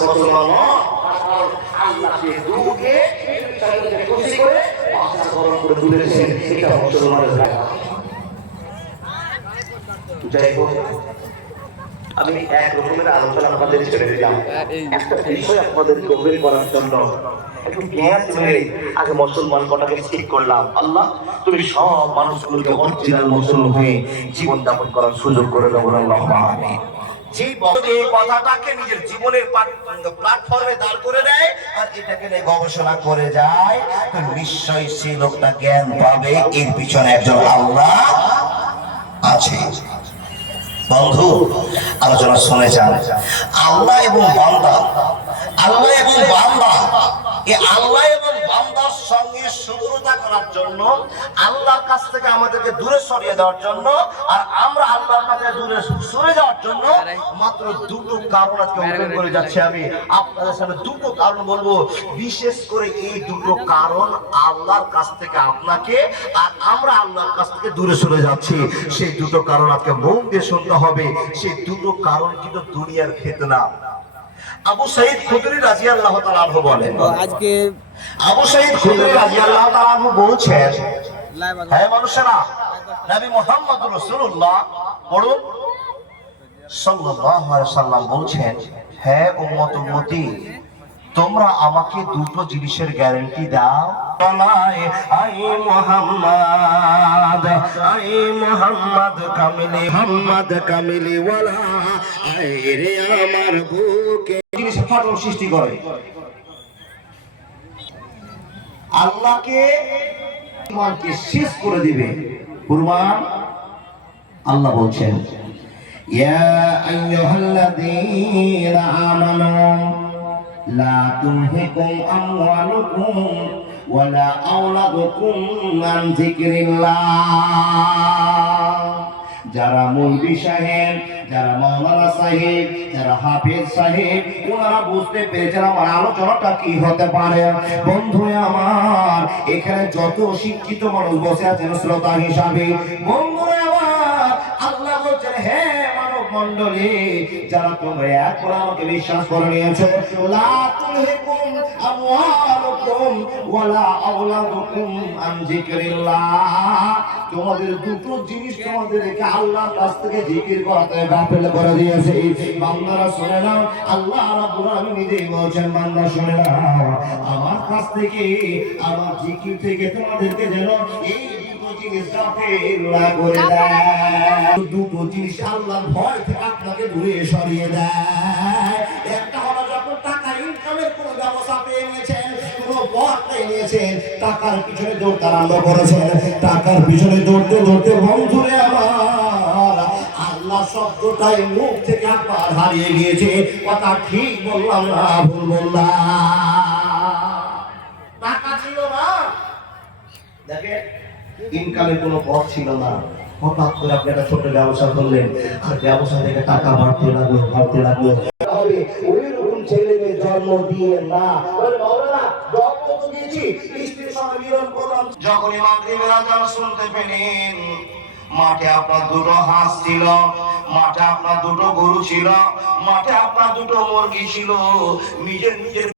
মুসলমান আল্লাহকে দুকে খুশি করে ভাষা গ্রহণ করে তুলেছেন, এটা মুসলমানের জায়গা। যাই হোক, আমি এক রকমের আলোচনা আপনাদের ছেড়ে দিলাম, একটা বিষয় আপনাদের গভীর করার জন্য একটু জ্ঞান মেরে আগে মুসলমান কটাকে ঠিক করলাম। আল্লাহ তুমি সব মানুষগুলোকে অরিজিনাল মুসলমান হয়ে জীবন যাপন করার সুযোগ করে দাও, আল্লাহুম্মা আমিন। যে এই কথাটাকে নিজের জীবনের প্ল্যাটফর্মে দাঁড় করে দেয় আর এটাকে নিয়ে গবেষণা করে যায়, তো নিশ্চয়ই সেই লোকটা জ্ঞান পাবে এর পিছনে একজন আল্লাহ আছে। বন্ধু, আলোচনা শুনে যান। আল্লাহ এবং বান্দা, আল্লাহ এবং বান্দা, এই আল্লাহ এবং বান্দার সঙ্গে শত্রুতা করার জন্য, আল্লাহর কাছ থেকে আমাদেরকে দূরে সরিয়ে দেওয়ার জন্য, আর আমরা আল্লাহর কাছে দূরে সরে যাওয়ার জন্য মাত্র দুটো কারণ আজকে উল্লেখ করে যাচ্ছে। আমি আপনাদের সামনে দুটো কারণ বলবো, বিশেষ করে এই দুটো কারণ আল্লাহর কাছ থেকে আপনাকে আর আমরা আল্লাহর কাছ থেকে দূরে সরে যাচ্ছি। সেই দুটো কারণ আজকে মন দিয়ে শুনতে হবে। সেই দুটো কারণ কিন্তু দুনিয়ার ফিতনা। আবু সাঈদ খুদরি রাদিয়াল্লাহু তাআলা আনহু বলেন, আজকে আবু সাঈদ খুদরি রাদিয়াল্লাহু তাআলা আনহু বলছেন, হে মানুষেরা, নবী মুহাম্মদ রাসূলুল্লাহ পড়ুন সাল্লাল্লাহু আলাইহি সাল্লাম বলছেন, হে উম্মত উম্মতি, তোমরা আমাকে দুটো জিনিসের গ্যারান্টি দাও। আই মুহাম্মদ, আই মুহাম্মদ কামিলি, মুহাম্মদ কামিলি ওয়ালা, আই রে আমার বুকে জিনিস ফাটল সৃষ্টি করে। আল্লাহকে ইমানকে শেষ করে দিবে কুরবান। আল্লাহ বলছেন, ইয়া আইয়ুহাল্লাযীনা আমানু লা তুলহিকুম আমওয়ালুকুম ওয়ালা আওলাদুকুম আন যিকরিল্লাহ। যারা মৌলভী সাহেব, যারা মাওলানা সাহেব, যারা হাফেজ সাহেব, ওনারা বুঝতে পেরেছেন আমার আলোচনাটা কি হতে পারে। বন্ধু আমার, এখানে যত শিক্ষিত মানুষ বসে আছেন শ্রোতা হিসাবে, বন্ধু আমার, আল্লাহ বলছেন, হে মানব মণ্ডলী, যারা তোমরা এক করে আমাকে বিশ্বাস করে নিয়েছো, লা তুলহিকুম আমওয়ালুকুম ওয়ালা আওলাদুকুম আন যিকরিল্লাহ। তোমাদের দুটো জিনিস তোমাদেরকে আল্লাহর কাছ থেকে জিকির করতে গাফেল করে দিয়েছে। বান্দারা শুনে নাও, আল্লাহ রাব্বুল আলামিন নিজেই বলছেন, বান্দা শুনে নাও, আমার কাছ থেকে, আমার জিকির থেকে তোমাদেরকে যেন এই দুটো জিনিস গাফেল না করে দেয়। দুটো জিনিস আল্লাহর ভয় থেকে আপনাকে দূরে সরিয়ে দেয়। একটা হলো যখন টাকা ইনকামের কোনো ব্যবস্থা পেয়ে নিয়েছেন, কোনো পথ পেয়ে নিয়েছেন, টাকার পিছনে দৌড়তে আরম্ভ করেছেন, টাকার পিছনে দৌড়তে দৌড়তে বন্ধুরে আমার আল্লাহ শব্দটাই মুখ থেকে একবার হারিয়ে গিয়েছে। কথা ঠিক বললাম না ভুল বললাম? টাকা ছিল না, দেখেন ইনকামের কোনো পথ ছিল না, হঠাৎ করে আপনি একটা ছোট ব্যবসা করলেন, আর ব্যবসা থেকে টাকা বাড়তে লাগলো, বাড়তে লাগলো। ওইরকম ছেলে মেয়ে জন্ম দিয়ে না, জন্ম তো দিয়েছি, স্ত্রীর সঙ্গে মিলন করলাম। যখনই মাগরিবের আযান শুনতে পেলেন, মাঠে আপনার দুটো হাঁস ছিল, মাঠে আপনার দুটো গরু ছিল, মাঠে আপনার দুটো মুরগি ছিল, নিজের নিজের